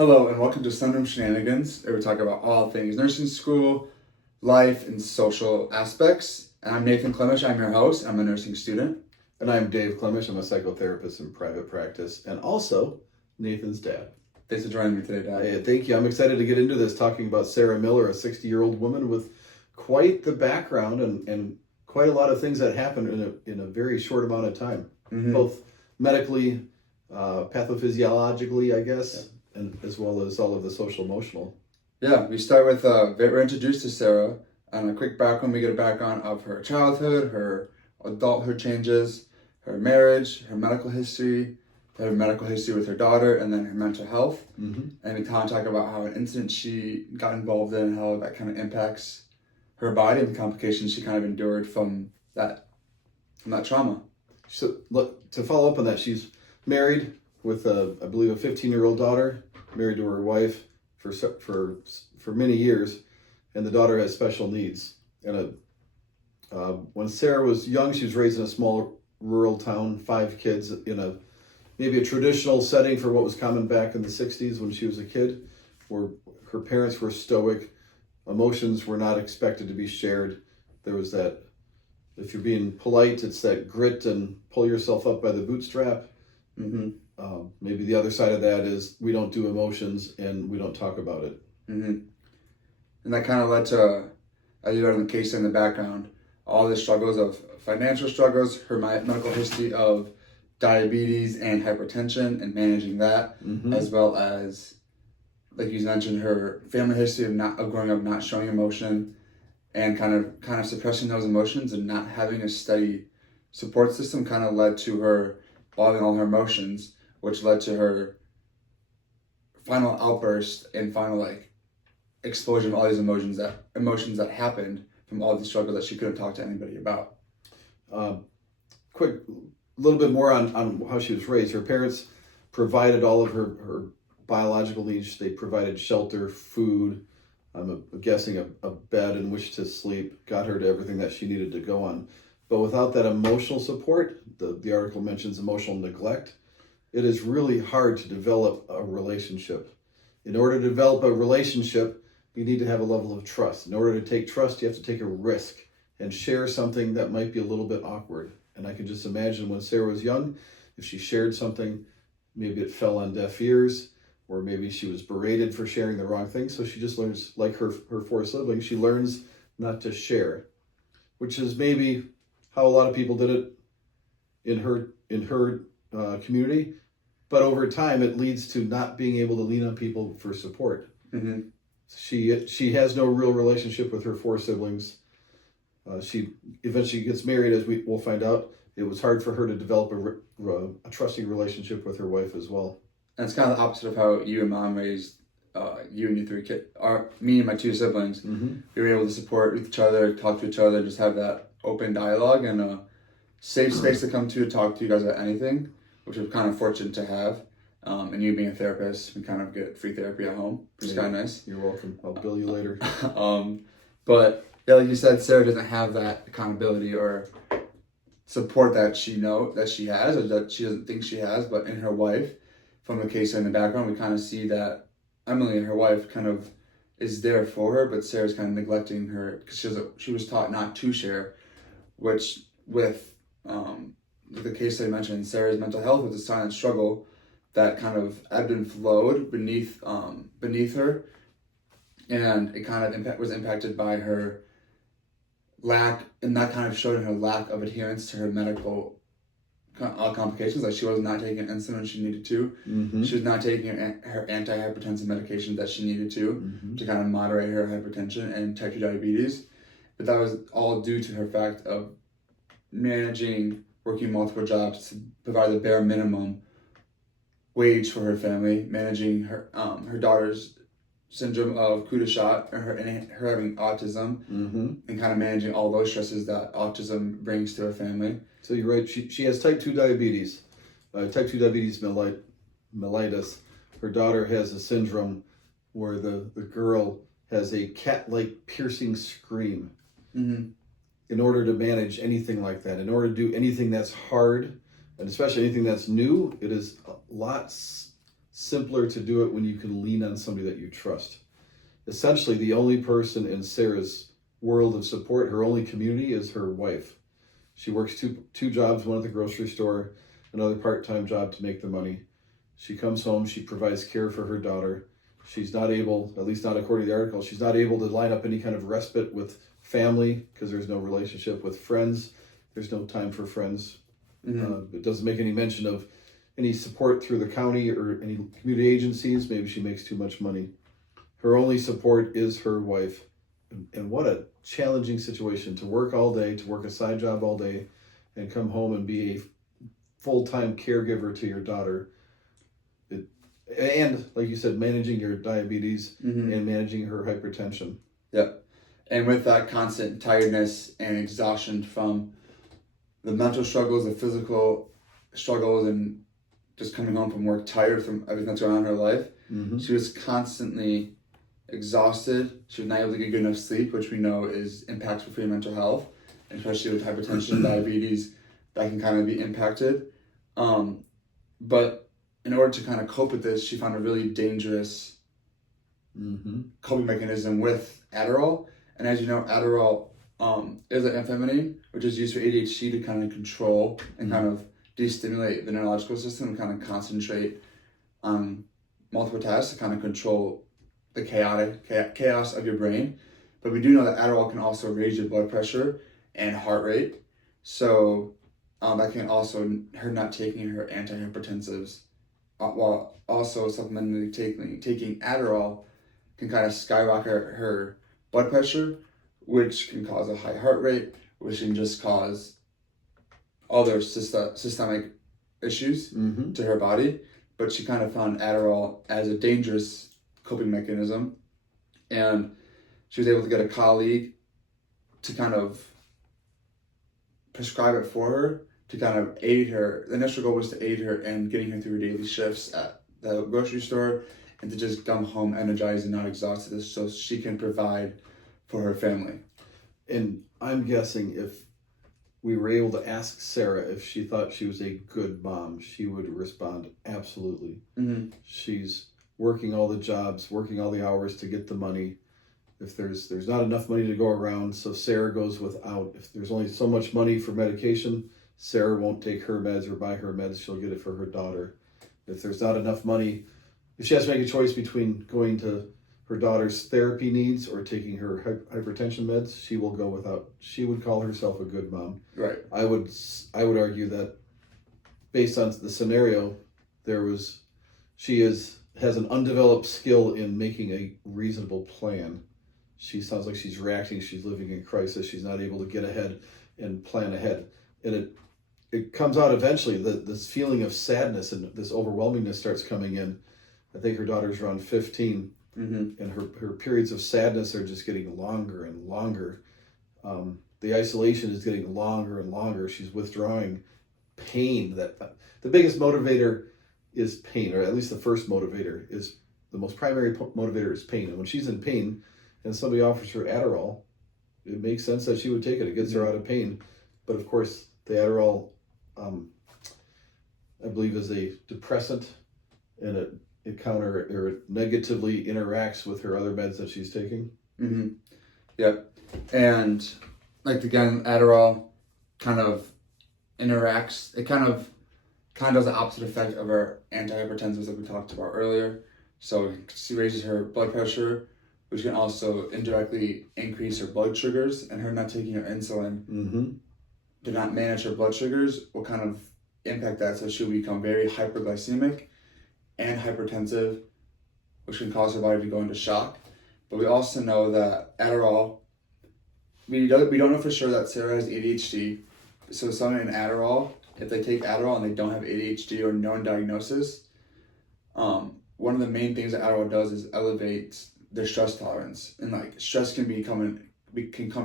Hello and welcome to Sunroom Shenanigans, where we talk about all things nursing school, life, and social aspects. And I'm Nathan Clemish, I'm your host, I'm a nursing student. And I'm Dave Clemish, I'm a psychotherapist in private practice, and also Nathan's dad. Thanks for joining me today, Dad. Hey, thank you. I'm excited to get into this, talking about Sarah Miller, a 60-year-old woman with quite the background and quite a lot of things that happened in a very short amount of time, both medically, pathophysiologically, I guess, and as well as all of the social emotional. Yeah, we start with, we're introduced to Sarah, and a quick background. We get a background of her childhood, her adulthood changes, her marriage, her medical history with her daughter, and then her mental health. And we kind of talk about how an incident she got involved in, how that kind of impacts her body and the complications she kind of endured from that trauma. So, look, to follow up on that, she's married with I believe, a 15-year-old daughter, married to her wife for many years, and the daughter has special needs. And when Sarah was young, she was raised in a small rural town, 5 kids in maybe a traditional setting for what was common back in the 60s when she was a kid, where her parents were stoic, emotions were not expected to be shared. There was that, if you're being polite, it's that grit and pull yourself up by the bootstrap. Maybe the other side of that is we don't do emotions and we don't talk about it. And that kind of led to, as you read in the case in the background, all the struggles of financial struggles, her medical history of diabetes and hypertension and managing that, as well as, like you mentioned, her family history of growing up not showing emotion and kind of suppressing those emotions and not having a steady support system kind of led to her bottling all her emotions, which led to her final outburst and final explosion of all these emotions that happened from all these struggles that she couldn't talk to anybody about. Quick, a little bit more on how she was raised. Her parents provided all of her biological needs. They provided shelter, food, I'm guessing a bed in which to sleep, got her to everything that she needed to go on. But without that emotional support, the article mentions emotional neglect, it is really hard to develop a relationship. In order to develop a relationship, you need to have a level of trust. In order to take trust, you have to take a risk and share something that might be a little bit awkward. And I can just imagine when Sarah was young, if she shared something, maybe it fell on deaf ears, or maybe she was berated for sharing the wrong thing. So she just learns, like her 4 siblings, she learns not to share, which is maybe how a lot of people did it in her community. But over time, it leads to not being able to lean on people for support. She has no real relationship with her 4 siblings. She eventually gets married, as we'll find out. It was hard for her to develop a trusting relationship with her wife as well. And it's kind of the opposite of how you and Mom raised you and your 3 kids, me and my 2 siblings. We were able to support each other, talk to each other, just have that open dialogue and a safe space to come to talk to you guys about anything, which we're kind of fortunate to have. And you being a therapist, we kind of get free therapy at home, which is kind of nice. You're welcome. I'll bill you later. But yeah, like you said, Sarah doesn't have that accountability or support that she has, or that she doesn't think she has. But in her wife, from the case in the background, we kind of see that Emily, her wife, kind of is there for her, but Sarah's kind of neglecting her because she was taught not to share, which with the case I mentioned, Sarah's mental health was a silent struggle that kind of ebbed and flowed beneath her, and it kind of was impacted by her lack, and that kind of showed in her lack of adherence to her medical complications. Like she was not taking insulin when she needed to. She was not taking her antihypertensive medication that she needed to kind of moderate her hypertension and type 2 diabetes. But that was all due to her fact of working multiple jobs to provide the bare minimum wage for her family, managing her daughter's syndrome of Kudashat, her having autism, and kind of managing all those stresses that autism brings to her family. So you're right. She has type 2 diabetes, type 2 diabetes mellitus. Her daughter has a syndrome where the girl has a cat-like piercing scream. In order to manage anything like that, in order to do anything that's hard, and especially anything that's new, it is a lot simpler to do it when you can lean on somebody that you trust. Essentially, the only person in Sarah's world of support, her only community, is her wife. She works two jobs, one at the grocery store, another part-time job to make the money. She comes home, she provides care for her daughter. She's not able, at least not according to the article, she's not able to line up any kind of respite with family because there's no relationship with friends. There's no time for friends. It doesn't make any mention of any support through the county or any community agencies. Maybe she makes too much money. Her only support is her wife. And what a challenging situation to work all day, to work a side job all day, and come home and be a full-time caregiver to your daughter. And like you said, managing your diabetes and managing her hypertension. Yep. And with that constant tiredness and exhaustion from the mental struggles, the physical struggles, and just coming home from work tired from everything that's going on in her life, she was constantly exhausted. She was not able to get good enough sleep, which we know is impactful for your mental health, and especially with hypertension and diabetes, that can kind of be impacted. But in order to kind of cope with this, she found a really dangerous coping mechanism with Adderall. And as you know, Adderall is an amphetamine, which is used for ADHD to kind of control and kind of destimulate the neurological system and kind of concentrate on multiple tasks to kind of control the chaos of your brain. But we do know that Adderall can also raise your blood pressure and heart rate. So that can also, her not taking her antihypertensives while also supplementally taking Adderall can kind of skyrocket her blood pressure, which can cause a high heart rate, which can just cause other systemic issues to her body. But she kind of found Adderall as a dangerous coping mechanism, and she was able to get a colleague to kind of prescribe it for her to kind of aid her. The initial goal was to aid her in getting her through her daily shifts at the grocery store and to just come home energized and not exhausted so she can provide for her family. And I'm guessing if we were able to ask Sarah if she thought she was a good mom, she would respond absolutely. She's working all the jobs, working all the hours to get the money. If there's not enough money to go around, so Sarah goes without. If there's only so much money for medication, Sarah won't take her meds or buy her meds. She'll get it for her daughter. If there's not enough money, if she has to make a choice between going to her daughter's therapy needs or taking her hypertension meds, she will go without. She would call herself a good mom. Right. I would argue that based on the scenario, she has an undeveloped skill in making a reasonable plan. She sounds like she's reacting. She's living in crisis. She's not able to get ahead and plan ahead. And it comes out eventually, this feeling of sadness and this overwhelmingness starts coming in. I think her daughter's around 15, and her periods of sadness are just getting longer and longer. The isolation is getting longer and longer. She's withdrawing pain. That the biggest motivator is pain, or at least the first motivator is the most primary motivator is pain. And when she's in pain and somebody offers her Adderall, it makes sense that she would take it. It gets her out of pain. But of course, the Adderall, I believe, is a depressant, and it negatively interacts with her other meds that she's taking. Yep. And like again, Adderall kind of interacts. It kind of does the opposite effect of our antihypertensives that we talked about earlier. So she raises her blood pressure, which can also indirectly increase her blood sugars, and her not taking her insulin to not manage her blood sugars will kind of impact that. So she'll become very hyperglycemic and hypertensive, which can cause her body to go into shock. But we also know that Adderall, we don't know for sure that Sarah has ADHD. So someone in Adderall, if they take Adderall and they don't have ADHD or known diagnosis, one of the main things that Adderall does is elevate their stress tolerance. And like stress can come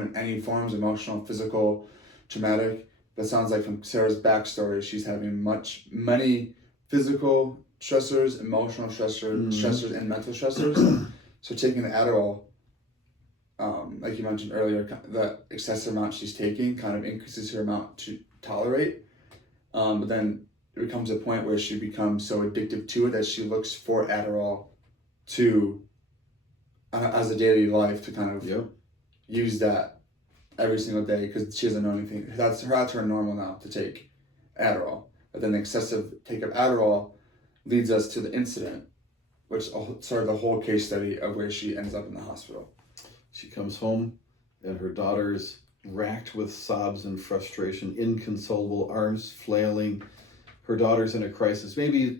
in any forms: emotional, physical, traumatic. But it sounds like from Sarah's backstory, she's having many physical stressors, emotional stressors, and mental stressors. So taking the Adderall, like you mentioned earlier, the excessive amount she's taking kind of increases her amount to tolerate. But then it becomes a point where she becomes so addicted to it that she looks for Adderall to as a daily life to kind of Yep. use that every single day because she doesn't know anything. That's her normal now to take Adderall. But then the excessive take of Adderall leads us to the incident, which started the whole case study of where she ends up in the hospital. She comes home and her daughter's racked with sobs and frustration, inconsolable, arms flailing. Her daughter's in a crisis. Maybe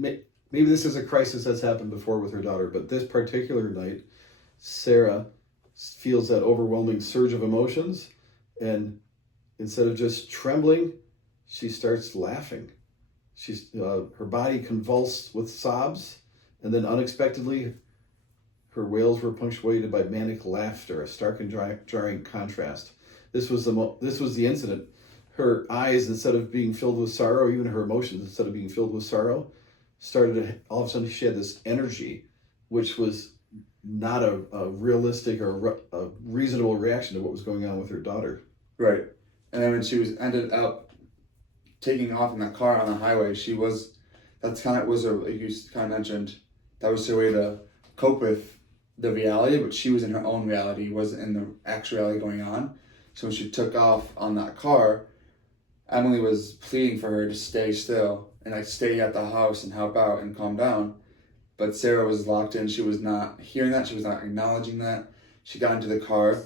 this is a crisis that's happened before with her daughter, but this particular night, Sarah feels that overwhelming surge of emotions, and instead of just trembling, she starts laughing. She's her body convulsed with sobs, and then unexpectedly, her wails were punctuated by manic laughter, a stark and jarring contrast. This was the incident. Her eyes, instead of being filled with sorrow, even her emotions, instead of being filled with sorrow, all of a sudden she had this energy, which was not a realistic or a reasonable reaction to what was going on with her daughter. Right. And then when she ended up taking off in that car on the highway, that's kind of was her, like you kind of mentioned, that was her way to cope with the reality, but she was in her own reality, wasn't in the actual reality going on. So when she took off on that car, Emily was pleading for her to stay still and like stay at the house and help out and calm down. But Sarah was locked in. She was not hearing that. She was not acknowledging that. She got into the car,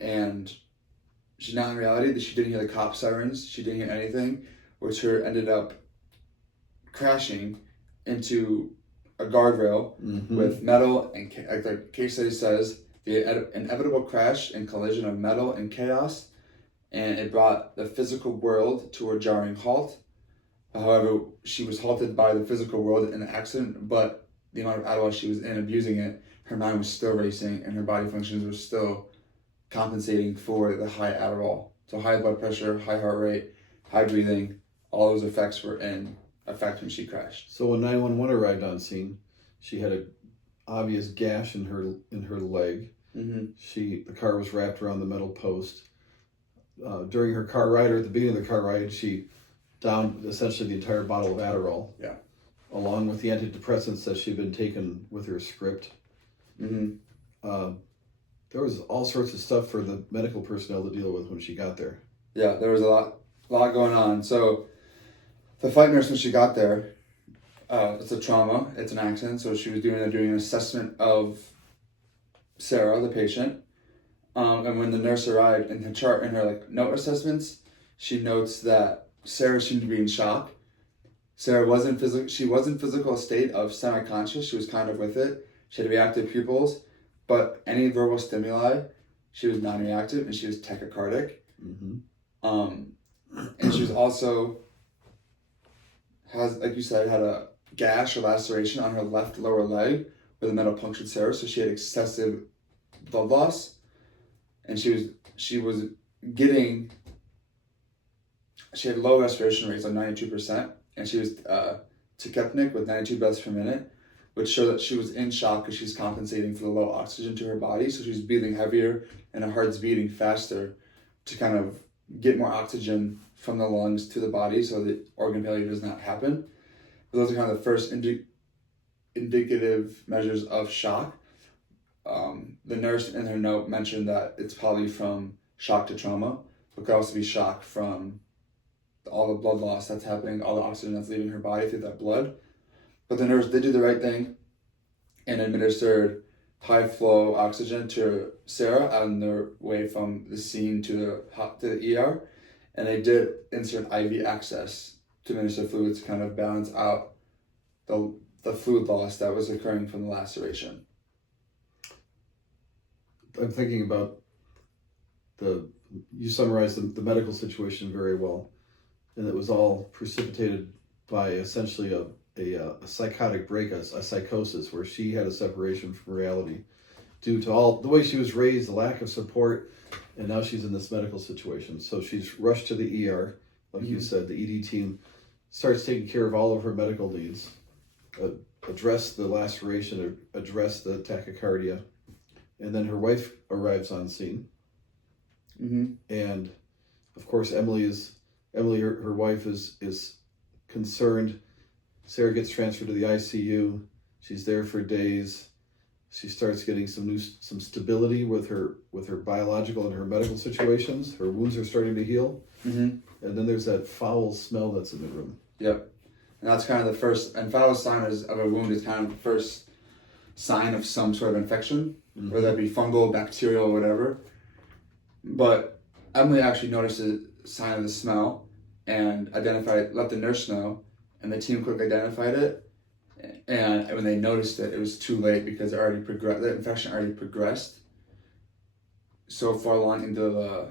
and she's not in reality. She didn't hear the cop sirens. She didn't hear anything, which her ended up crashing into a guardrail with metal and like the case study says, the inevitable crash and collision of metal and chaos, and it brought the physical world to a jarring halt. However, she was halted by the physical world in the accident, but the amount of Adderall she was in abusing it, her mind was still racing and her body functions were still compensating for the high Adderall. So high blood pressure, high heart rate, high breathing, all those effects were in effect when she crashed. So when 911 arrived on scene, she had an obvious gash in her leg. Mm-hmm. The car was wrapped around the metal post. During her car ride, or at the beginning of the car ride, she downed essentially the entire bottle of Adderall. Yeah. Along with the antidepressants that she'd been taking with her script. Mm-hmm. There was all sorts of stuff for the medical personnel to deal with when she got there. Yeah, there was a lot going on. So the flight nurse, when she got there, it's a trauma, it's an accident. So she was doing an assessment of Sarah, the patient. And when the nurse arrived, in her like note assessments, she notes that Sarah seemed to be in shock. Sarah was in physical state of semi-conscious. She was kind of with it. She had reactive pupils, but any verbal stimuli, she was non-reactive and she was tachycardic. Mm-hmm. And she was also like you said, had a gash or laceration on her left lower leg where the metal punctured Sarah. So she had excessive blood loss, and she had low respiration rates of 92%, and she was tachypnic with 92 breaths per minute, which showed that she was in shock because she's compensating for the low oxygen to her body. So she's breathing heavier and her heart's beating faster to kind of get more oxygen from the lungs to the body so that organ failure does not happen. But those are kind of the first indicative measures of shock. The nurse in her note mentioned that it's probably from shock to trauma, but could also be shock from all the blood loss that's happening, all the oxygen that's leaving her body through that blood. But the nurse did do the right thing and administered high flow oxygen to Sarah on their way from the scene to the ER, and they did insert IV access to administer fluid to kind of balance out the fluid loss that was occurring from the laceration. I'm thinking about you summarized the medical situation very well, and it was all precipitated by essentially a psychotic break, a psychosis, where she had a separation from reality due to all the way she was raised, the lack of support, and now she's in this medical situation. So she's rushed to the ER, like you said. The ED team starts taking care of all of her medical needs, address the laceration, address the tachycardia, and then her wife arrives on scene. Mm-hmm. And of course, Emily, her wife is concerned. Sarah gets transferred to the ICU. She's there for days. She starts getting some stability with her biological and her medical situations. Her wounds are starting to heal. Mm-hmm. And then there's that foul smell that's in the room. Yep. And that's kind of the first, and foul sign of a wound is kind of the first sign of some sort of infection, whether that be fungal, bacterial, or whatever. But Emily actually noticed a sign of the smell and let the nurse know, and the team quickly identified it. And when they noticed it, it was too late because the infection already progressed so far along into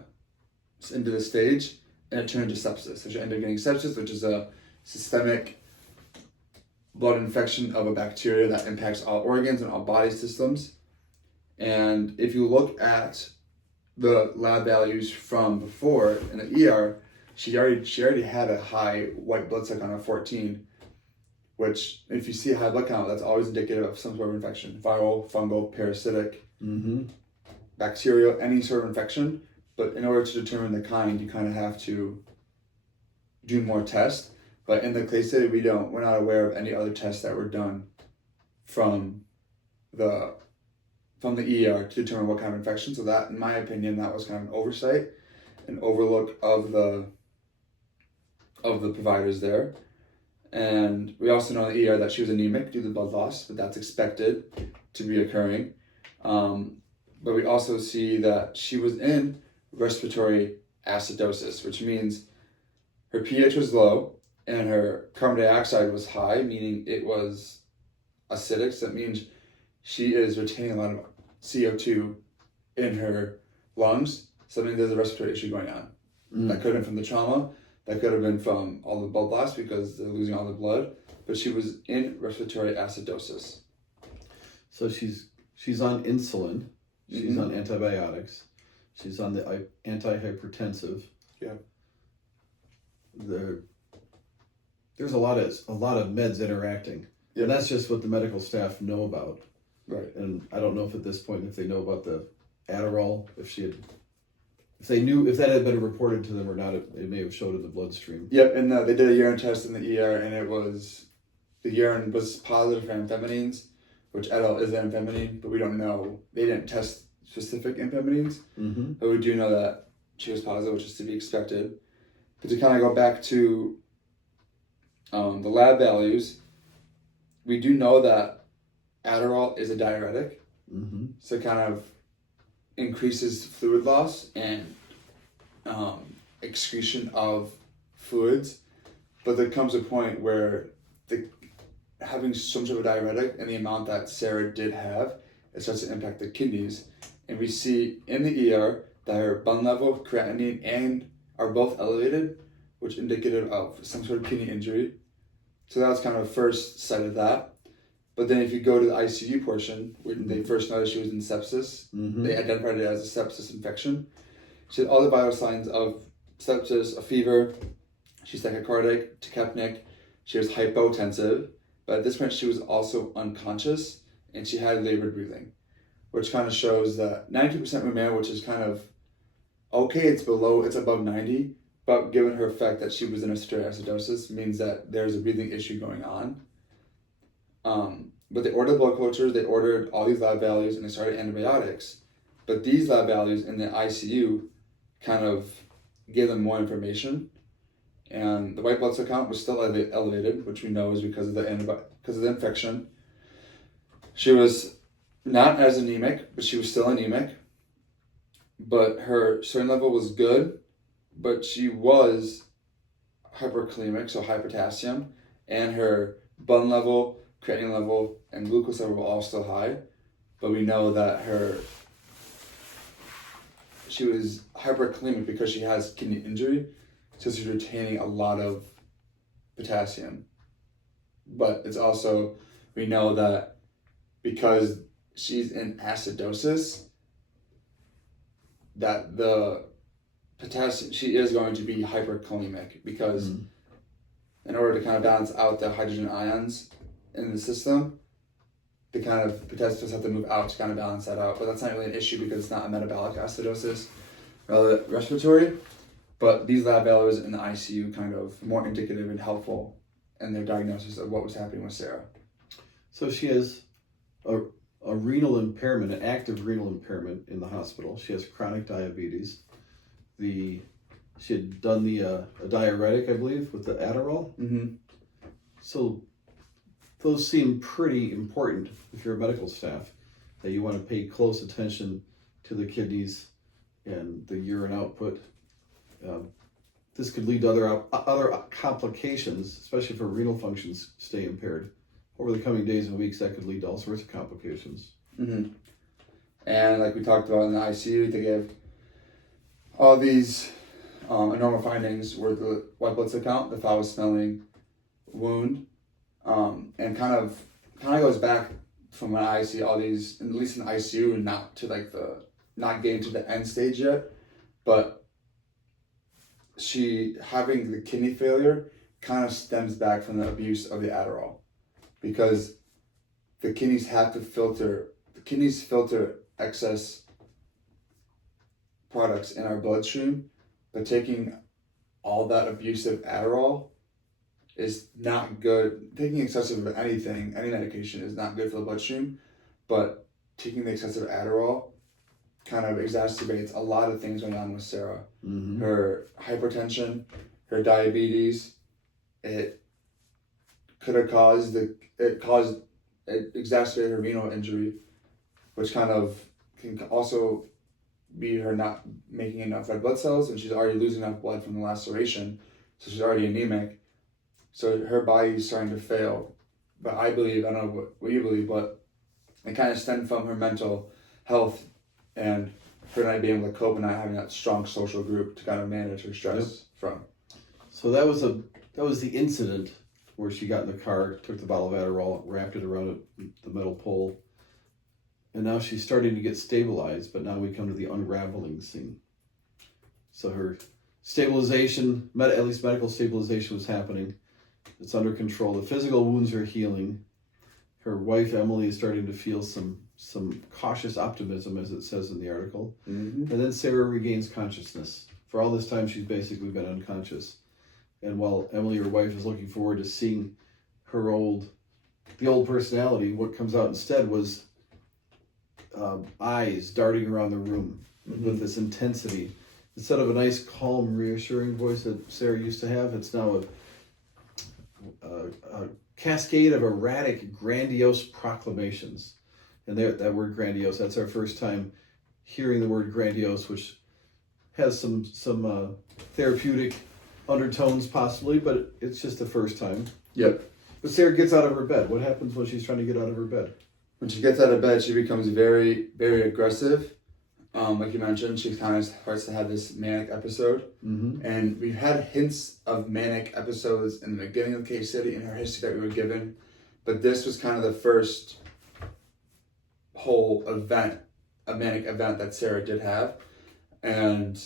the stage, and it turned into sepsis. So you end up getting sepsis, which is a systemic blood infection of a bacteria that impacts all organs and all body systems. And if you look at the lab values from before in the ER, she already had a high white blood cell count of 14, which if you see a high blood count, that's always indicative of some sort of infection, viral, fungal, parasitic, bacterial, any sort of infection. But in order to determine the kind, you kind of have to do more tests. But in the case study, we're not aware of any other tests that were done from the ER to determine what kind of infection. So that, in my opinion, that was kind of an oversight, an overlook of the providers there. And we also know in the ER that she was anemic due to blood loss, but that's expected to be occurring. But we also see that she was in respiratory acidosis, which means her pH was low and her carbon dioxide was high, meaning it was acidic. So that means she is retaining a lot of CO2 in her lungs. So that means there's a respiratory issue going on. That could have been from the trauma. That could have been from all the blood loss because they're losing all the blood. But she was in respiratory acidosis. So she's on insulin. She's on antibiotics. She's on the antihypertensive. Yeah. There's a lot of meds interacting. Yep. And that's just what the medical staff know about. Right. And I don't know if at this point, if they know about the Adderall, if that had been reported to them or not, it may have showed in the bloodstream. Yep, and they did a urine test in the ER, and the urine was positive for amphetamines, which Adderall is amphetamine, but we don't know. They didn't test specific amphetamines, but we do know that she was positive, which is to be expected. But to kind of go back to the lab values, we do know that Adderall is a diuretic, so it kind of increases fluid loss and excretion of fluids, but there comes a point where having some sort of diuretic and the amount that Sarah did have, it starts to impact the kidneys. And we see in the ER that her bun level, creatinine, and are both elevated, which indicative of some sort of kidney injury. So that was kind of the first sight of that. But then if you go to the ICU portion, when they first noticed she was in sepsis, they identified it as a sepsis infection. She had all the vital signs of sepsis, a fever, she's tachycardic, tachypneic, she was hypotensive, but at this point she was also unconscious and she had labored breathing, which kind of shows that 92% Romaine, which is kind of okay, it's above 90, but given her effect that she was in respiratory acidosis means that there's a breathing issue going on. But they ordered blood cultures, they ordered all these lab values, and they started antibiotics. But these lab values in the ICU kind of gave them more information. And the white blood cell count was still elevated, which we know is because of the infection. She was not as anemic, but she was still anemic. But her serum level was good, but she was hyperkalemic, so high potassium, and her bun level, creatinine level, and glucose level were all still high. But we know that she was hyperkalemic because she has kidney injury, so she's retaining a lot of potassium. But it's also, we know that because she's in acidosis, that the potassium, she is going to be hyperkalemic because in order to kind of balance out the hydrogen ions in the system, the kind of potassium just have to move out to kind of balance that out. But that's not really an issue because it's not a metabolic acidosis, rather respiratory. But these lab values in the ICU kind of more indicative and helpful and their diagnosis of what was happening with Sarah. So she has a renal impairment, an active renal impairment in the hospital. She has chronic diabetes. She had done a diuretic, I believe, with the Adderall. Mm-hmm. So those seem pretty important if you're a medical staff, that you want to pay close attention to the kidneys and the urine output. This could lead to other complications, especially if her renal functions stay impaired. Over the coming days and weeks, that could lead to all sorts of complications. Mm-hmm. And like we talked about in the ICU, they gave all these abnormal findings were the white blood cell count, the foul smelling wound, and kind of goes back from when I see all these, at least in the ICU, and not to like not getting to the end stage yet, but she having the kidney failure kind of stems back from the abuse of the Adderall, because the kidneys filter excess products in our bloodstream, but taking all that abusive Adderall is not good. Taking excessive of anything, any medication, is not good for the bloodstream, but taking the excessive Adderall kind of exacerbates a lot of things going on with Sarah. Mm-hmm. Her hypertension, her diabetes, it exacerbated her renal injury, which kind of can also be her not making enough red blood cells, and she's already losing enough blood from the laceration, so she's already anemic. So her body's starting to fail. But I believe, I don't know what you believe, but it kind of stemmed from her mental health and her not being able to cope and not having that strong social group to kind of manage her stress from. So that was the incident where she got in the car, took the bottle of Adderall, wrapped it around the metal pole, and now she's starting to get stabilized, but now we come to the unraveling scene. So her stabilization, at least medical stabilization, was happening. It's under control. The physical wounds are healing. Her wife, Emily, is starting to feel some cautious optimism, as it says in the article. Mm-hmm. And then Sarah regains consciousness. For all this time, she's basically been unconscious. And while Emily, her wife, is looking forward to seeing the old personality, what comes out instead was eyes darting around the room with this intensity. Instead of a nice, calm, reassuring voice that Sarah used to have, it's now a cascade of erratic, grandiose proclamations. And that word grandiose, that's our first time hearing the word grandiose, which has some therapeutic undertones possibly, but it's just the first time. Yep. But Sarah gets out of her bed. What happens when she's trying to get out of her bed? When she gets out of bed, she becomes very, very aggressive. Like you mentioned, she kind of starts to have this manic episode. Mm-hmm. And we've had hints of manic episodes in the beginning of the case study in her history that we were given. But this was kind of the first whole event, a manic event that Sarah did have. And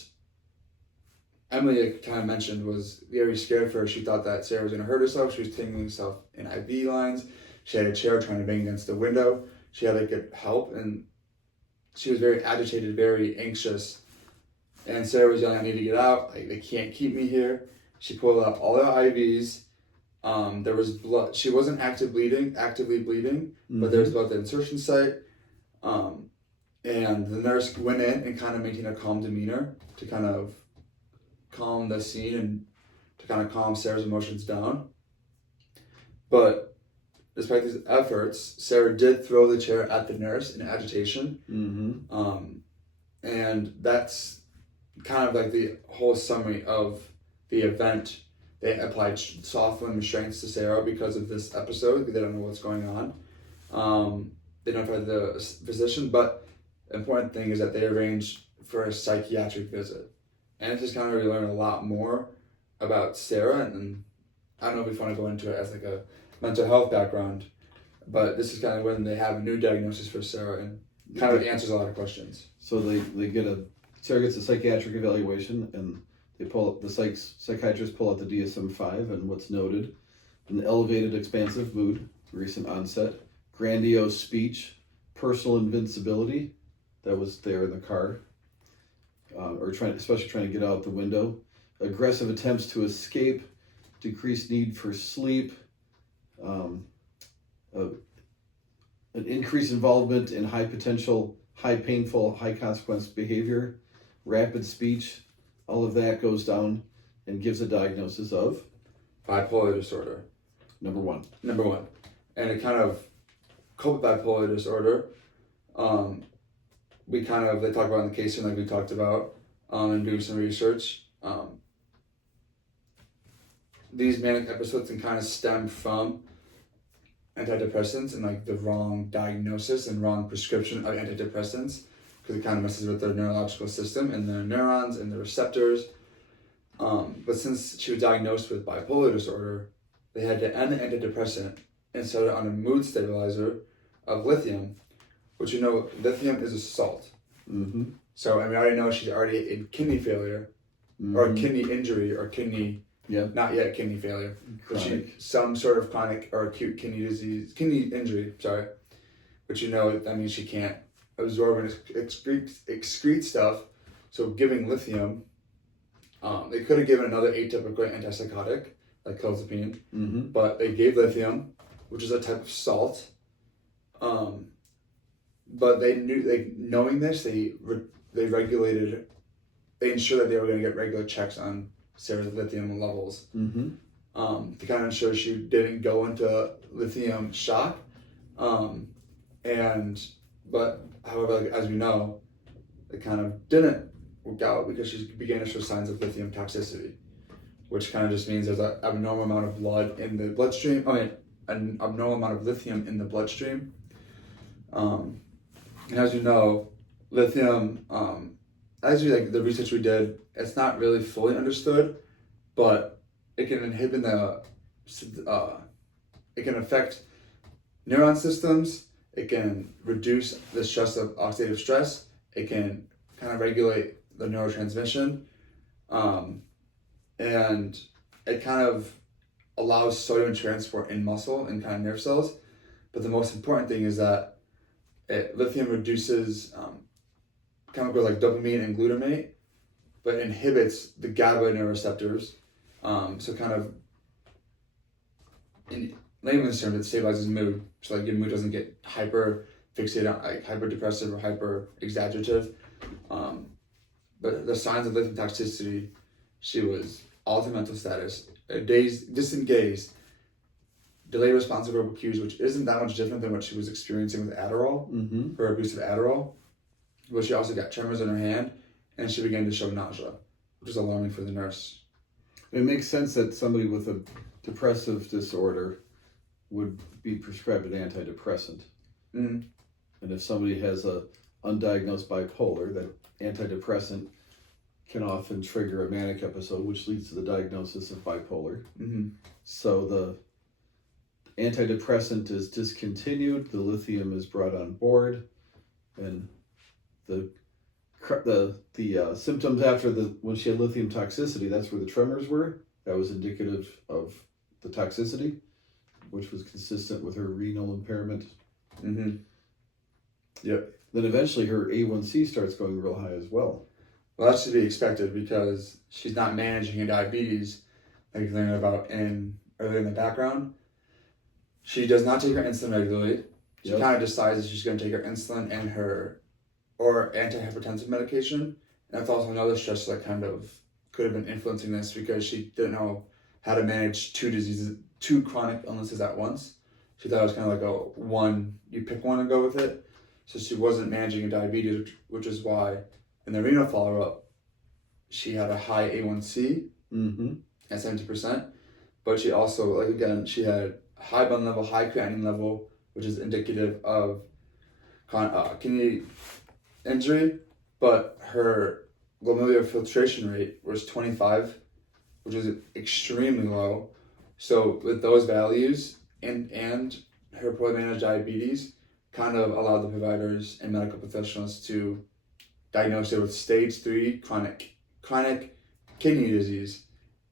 Emily, like kind of mentioned, was very scared for her. She thought that Sarah was going to hurt herself. She was tingling herself in IV lines. She had a chair trying to bang against the window. She had to get help, and she was very agitated, very anxious. And Sarah was yelling, "I need to get out. Like, they can't keep me here." She pulled out all the IVs. There was blood. She wasn't actively bleeding, Mm-hmm. but there was blood at the insertion site. And the nurse went in and kind of maintained a calm demeanor to kind of calm the scene and to kind of calm Sarah's emotions down. But despite these efforts, Sarah did throw the chair at the nurse in agitation. Mm-hmm. And that's kind of like the whole summary of the event. They applied soft-wind restraints to Sarah because of this episode. They don't know what's going on. They notified the physician, but the important thing is that they arranged for a psychiatric visit. And it's just kind of where you learn a lot more about Sarah. And I don't know if we want to go into it as like a mental health background, but this is kind of when they have a new diagnosis for Sarah and kind of answers a lot of questions. So Sarah gets a psychiatric evaluation, and the psychiatrists pull out the DSM-5, and what's noted: an elevated expansive mood, recent onset, grandiose speech, personal invincibility, that was there in the car, especially trying to get out the window, aggressive attempts to escape, decreased need for sleep, uh, an increased involvement in high potential, high painful, high consequence behavior, rapid speech, all of that goes down and gives a diagnosis of bipolar disorder. number one. And to kind of cope with bipolar disorder, they talk about in the case like we talked about, and doing some research. These manic episodes can kind of stem from antidepressants and like the wrong diagnosis and wrong prescription of antidepressants, because it kind of messes with their neurological system and their neurons and the receptors. But since she was diagnosed with bipolar disorder, they had to end the antidepressant and start on a mood stabilizer of lithium, which lithium is a salt. Mm-hmm. So I already know she's already in kidney failure, or kidney injury, or not yet kidney failure, but some sort of chronic or acute kidney injury. Sorry, but that means she can't absorb and excrete stuff. So giving lithium, they could have given another atypical antipsychotic like clozapine, but they gave lithium, which is a type of salt. But knowing this, they ensured that they were going to get regular checks on Sarah's lithium levels, to kind of ensure she didn't go into lithium shock. But however, as we know, it kind of didn't work out because she began to show signs of lithium toxicity, which kind of just means there's an abnormal amount of blood in the bloodstream. An abnormal amount of lithium in the bloodstream. And as you know, lithium, the research we did, it's not really fully understood, but it can inhibit it can affect neuron systems. It can reduce the stress of oxidative stress. It can kind of regulate the neurotransmission. And it kind of allows sodium transport in muscle and kind of nerve cells. But the most important thing is that lithium reduces chemicals like dopamine and glutamate, but inhibits the GABA neuroreceptors. So kind of, in layman's terms, it stabilizes mood. So like your mood doesn't get hyper fixated on like hyper depressive or hyper exaggerative. But the signs of lithium toxicity, she was altered mental status, distant gaze, delayed response to verbal cues, which isn't that much different than what she was experiencing with Adderall, her abuse of Adderall. But she also got tremors in her hand, and she began to show nausea, which is alarming for the nurse. It makes sense that somebody with a depressive disorder would be prescribed an antidepressant. And if somebody has a undiagnosed bipolar, that antidepressant can often trigger a manic episode, which leads to the diagnosis of bipolar. So the antidepressant is discontinued, the lithium is brought on board, and the symptoms after when she had lithium toxicity, that's where the tremors were. That was indicative of the toxicity, which was consistent with her renal impairment. Yep. Then eventually her A1C starts going real high as well. Well, that's to be expected because she's not managing her diabetes like you learned about earlier in the background. She does not take her insulin regularly. She kind of decides that she's going to take her insulin and or antihypertensive medication. And that's also another stressor that kind of could have been influencing this because she didn't know how to manage two chronic illnesses at once. She thought it was kind of like you pick one and go with it. So she wasn't managing her diabetes, which is why in the renal follow-up, she had a high A1C at 70%. But she also, she had high bun level, high creatinine level, which is indicative of kidney injury, but her glomerular filtration rate was 25, which is extremely low. So with those values and her poorly managed diabetes, kind of allowed the providers and medical professionals to diagnose her with stage 3 chronic kidney disease.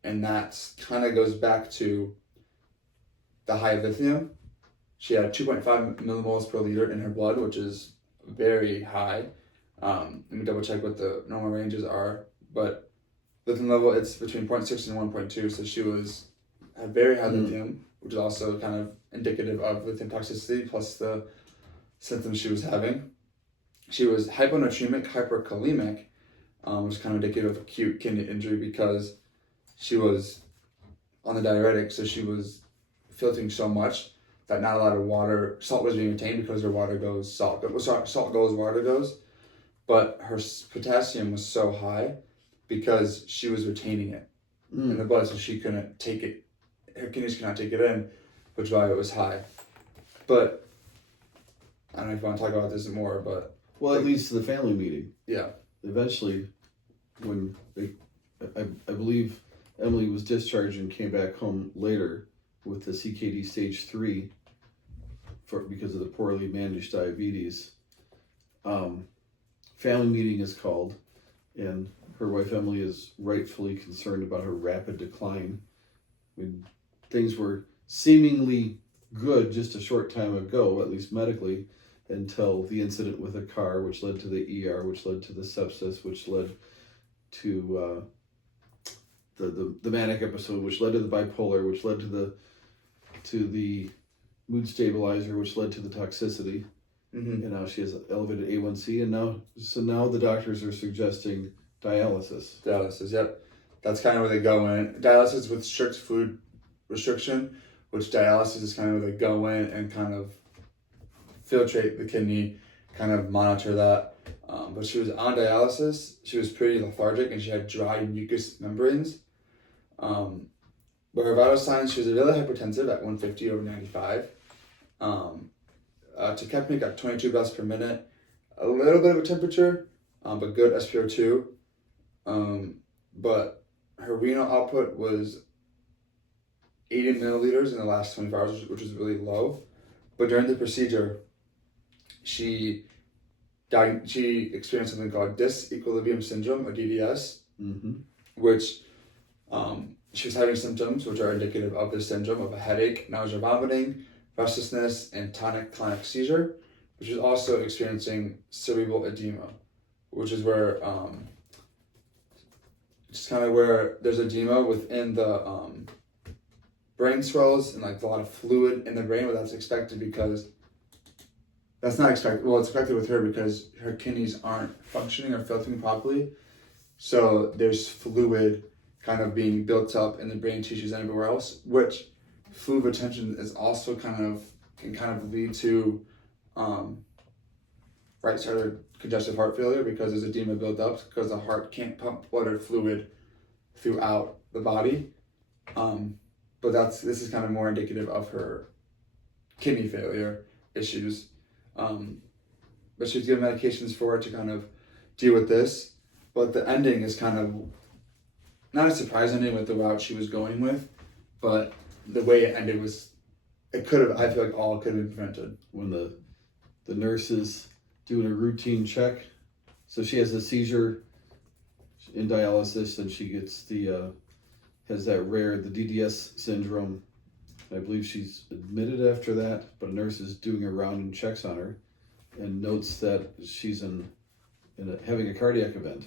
And that kind of goes back to the high lithium. She had 2.5 millimoles per liter in her blood, which is very high. Let me double check what the normal ranges are, but lithium level, it's between 0.6 and 1.2, so she had very high lithium, which is also kind of indicative of lithium toxicity plus the symptoms she was having. She was hyponatremic, hyperkalemic, which is kind of indicative of acute kidney injury because she was on the diuretic, so she was filtering so much that not a lot of salt was being retained because her water goes, salt goes, water goes. But her potassium was so high because she was retaining it in the blood, so she couldn't take it. Her kidneys could not take it in, which is why it was high. But I don't know if you want to talk about this more, but Well, it leads to the family meeting. yeah. Eventually, when I believe Emily was discharged and came back home later with the CKD stage 3 because of the poorly managed diabetes. Family meeting is called, and her wife Emily is rightfully concerned about her rapid decline. I mean, things were seemingly good just a short time ago, at least medically, until the incident with a car, which led to the ER, which led to the sepsis, which led to the manic episode, which led to the bipolar, which led to the mood stabilizer, which led to the toxicity. Mm-hmm. And now she has elevated A1C, and now the doctors are suggesting dialysis. Dialysis, yep. That's kind of where they go in. Dialysis with strict food restriction, which dialysis is kind of where they go in and kind of filtrate the kidney, kind of monitor that. But she was on dialysis. She was pretty lethargic and she had dry mucous membranes. But her vital signs, she was really hypertensive at 150/95. Tachypneic at 22 breaths per minute. A little bit of a temperature, but good SpO2. But her renal output was 80 milliliters in the last 24 hours, which was really low. But during the procedure, she experienced something called dysequilibrium syndrome, or DDS, which she was having symptoms which are indicative of this syndrome of a headache, nausea, vomiting, restlessness, and tonic-clonic seizure, which is also experiencing cerebral edema, which is where just kind of where there's edema within the brain swells and like a lot of fluid in the brain, but that's expected because that's not expected. Well, it's expected with her because her kidneys aren't functioning or filtering properly. So there's fluid kind of being built up in the brain tissues and everywhere else, which fluid retention is also can lead to right-sided congestive heart failure because there's edema built up because the heart can't pump blood or fluid throughout the body. But this is kind of more indicative of her kidney failure issues. But she was given medications for it to kind of deal with this. But the ending is kind of not a surprise ending with the route she was going with, but the way it ended I feel like all could have been prevented. When the nurse is doing a routine check, so she has a seizure in dialysis and she gets has that the DDS syndrome. I believe she's admitted after that, but a nurse is doing a round and checks on her and notes that she's having a cardiac event,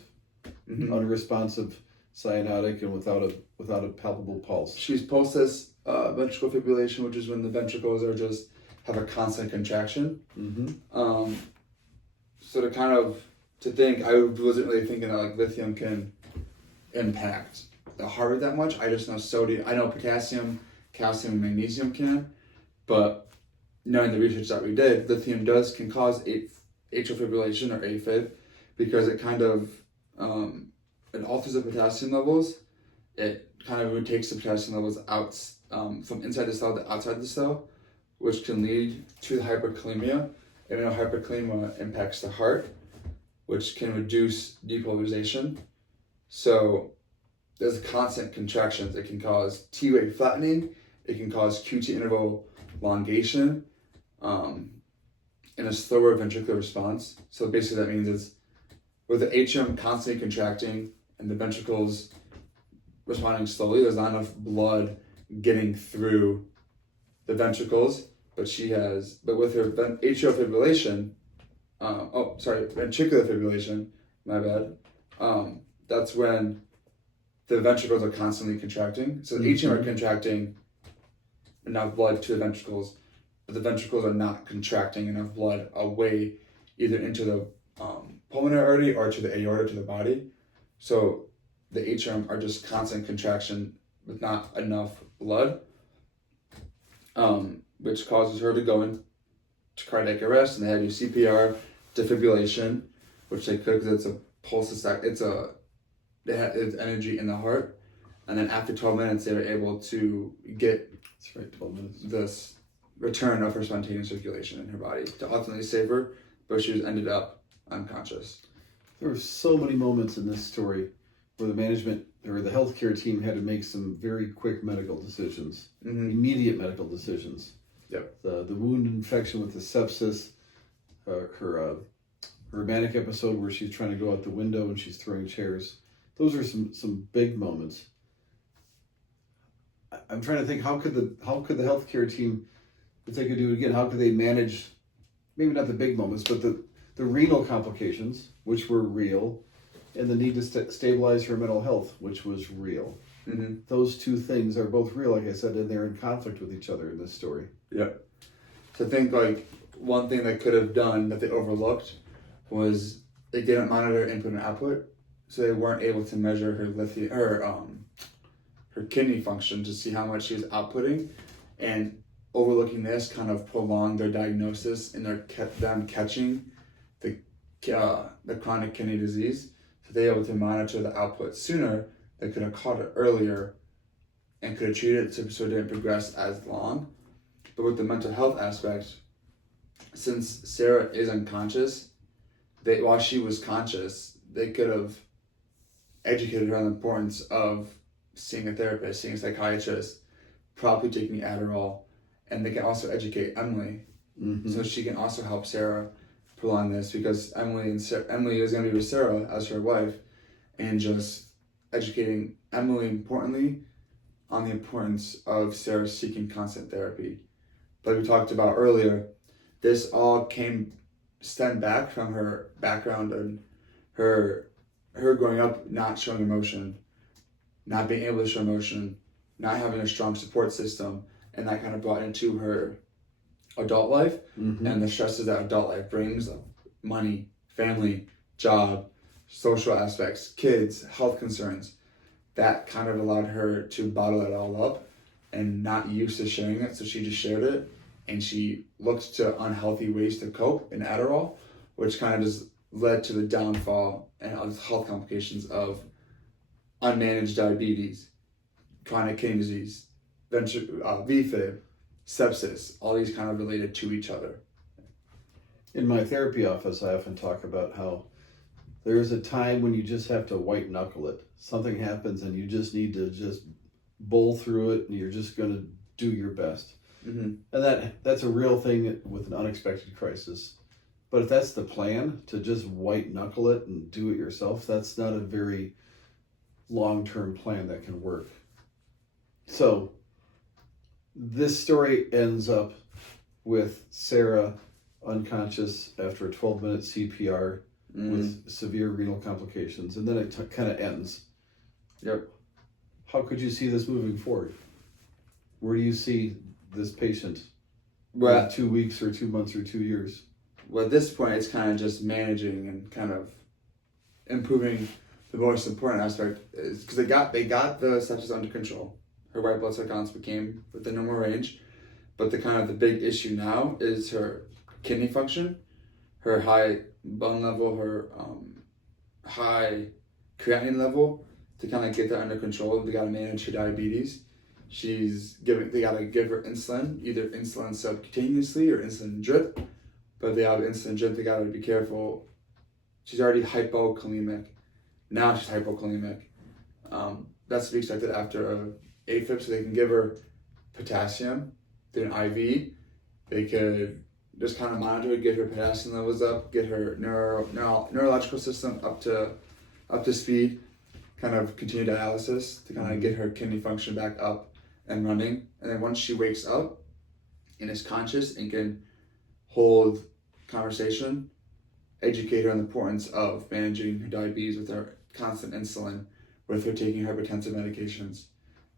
unresponsive, cyanotic, and without a palpable pulse. She's post-this ventricular fibrillation, which is when the ventricles have a constant contraction. So to think, I wasn't really thinking that like lithium can impact the heart rate that much. I just know sodium. I know potassium, calcium, and magnesium can, but knowing the research that we did, lithium can cause atrial fibrillation or AFib because it kind of it alters the potassium levels. It kind of takes the potassium levels out from inside the cell to outside the cell, which can lead to the hyperkalemia. And we know hyperkalemia impacts the heart, which can reduce depolarization. So there's constant contractions. It can cause T-wave flattening. It can cause QT interval elongation, and a slower ventricular response. So basically that means it's with the atrium constantly contracting and the ventricles responding slowly, there's not enough blood getting through the ventricles, but with her atrial fibrillation, ventricular fibrillation, my bad, that's when the ventricles are constantly contracting. So the atrium are contracting enough blood to the ventricles, but the ventricles are not contracting enough blood away either into the pulmonary artery or to the aorta to the body. So the atrium are just constant contraction with not enough blood, which causes her to go into cardiac arrest, and they had to do CPR, defibrillation, which they could because it's a pulse, it's energy in the heart. And then after 12 minutes, they were able to get 12 minutes. this return of her spontaneous circulation in her body to ultimately save her, but she was ended up unconscious. There were so many moments in this story where the management or the healthcare team had to make some very quick medical decisions, immediate medical decisions. Yep. The wound infection with the sepsis, her manic episode where she's trying to go out the window and she's throwing chairs. Those are some big moments. I'm trying to think how could the healthcare team, if they could do it again, how could they manage maybe not the big moments, but the renal complications, which were real, and the need to stabilize her mental health, which was real. Mm-hmm. Those two things are both real, like I said, and they're in conflict with each other in this story. Yep. So I think like one thing they could have done that they overlooked was they didn't monitor input and output, so they weren't able to measure her kidney function to see how much she was outputting, and overlooking this kind of prolonged their diagnosis and them catching the chronic kidney disease. So they were able to monitor the output sooner. They could have caught it earlier and could have treated it so it didn't progress as long. But with the mental health aspect, since Sarah is unconscious, while she was conscious, they could have educated her on the importance of seeing a therapist, seeing a psychiatrist, probably taking Adderall, and they can also educate Emily, so she can also help Sarah prolong this, because Emily is going to be with Sarah as her wife, and just educating Emily importantly on the importance of Sarah seeking constant therapy. Like we talked about earlier, this all stemmed back from her background and her growing up not showing emotion, not being able to show emotion, not having a strong support system, and that kind of brought into her adult life and the stresses that adult life brings of money, family, job, social aspects, kids, health concerns. That kind of allowed her to bottle it all up and not used to sharing it, so she just shared it, and she looked to unhealthy ways to cope in Adderall, which kind of just led to the downfall and health complications of unmanaged diabetes, chronic kidney disease, VFib, sepsis, all these kind of related to each other. In my therapy office, I often talk about how there is a time when you just have to white knuckle it. Something happens and you just need to just bowl through it, and you're just going to do your best. And that's a real thing with an unexpected crisis. But if that's the plan, to just white knuckle it and do it yourself, that's not a very long-term plan that can work. So this story ends up with Sarah unconscious after a 12-minute CPR with severe renal complications, and then it kind of ends. Yep. How could you see this moving forward? Where do you see this patient in 2 weeks or 2 months or 2 years? Well, at this point, it's kind of just managing and kind of improving. The most important aspect is because they got the sepsis under control. Her white blood cell counts became within normal range, but the big issue now is her kidney function, her high bone level, her high creatinine level. To kind of get that under control, they got to manage her diabetes. They got to give her insulin, either insulin subcutaneously or insulin drip. But if they have insulin drip, they got to be careful. She's already hypokalemic. Now she's hypokalemic. That's to be expected after a AFib, so they can give her potassium through an IV. They could just kind of monitor her, get her potassium levels up, get her neurological system up to speed, kind of continue dialysis to kind of get her kidney function back up and running. And then once she wakes up and is conscious and can hold conversation, educate her on the importance of managing her diabetes with her constant insulin, with her taking hypertensive medications,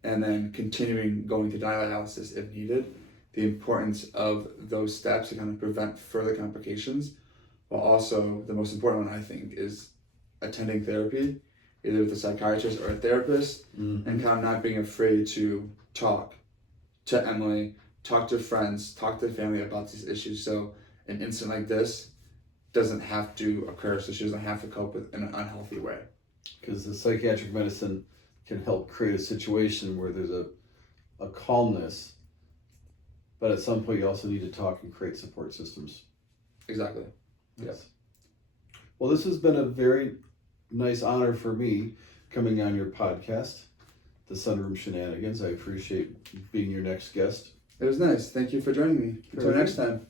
and then continuing going to dialysis if needed. The importance of those steps to kind of prevent further complications, while also the most important one I think is attending therapy, either with a psychiatrist or a therapist, and kind of not being afraid to talk to Emily, talk to friends, talk to family about these issues. So an incident like this doesn't have to occur, so she doesn't have to cope with in an unhealthy way. Because the psychiatric medicine can help create a situation where there's a calmness, but at some point you also need to talk and create support systems. Exactly. Yes. Well, this has been a very nice honor for me coming on your podcast, The Sunroom Shenanigans. I appreciate being your next guest. It was nice. Thank you for joining me. Until Very next good. time.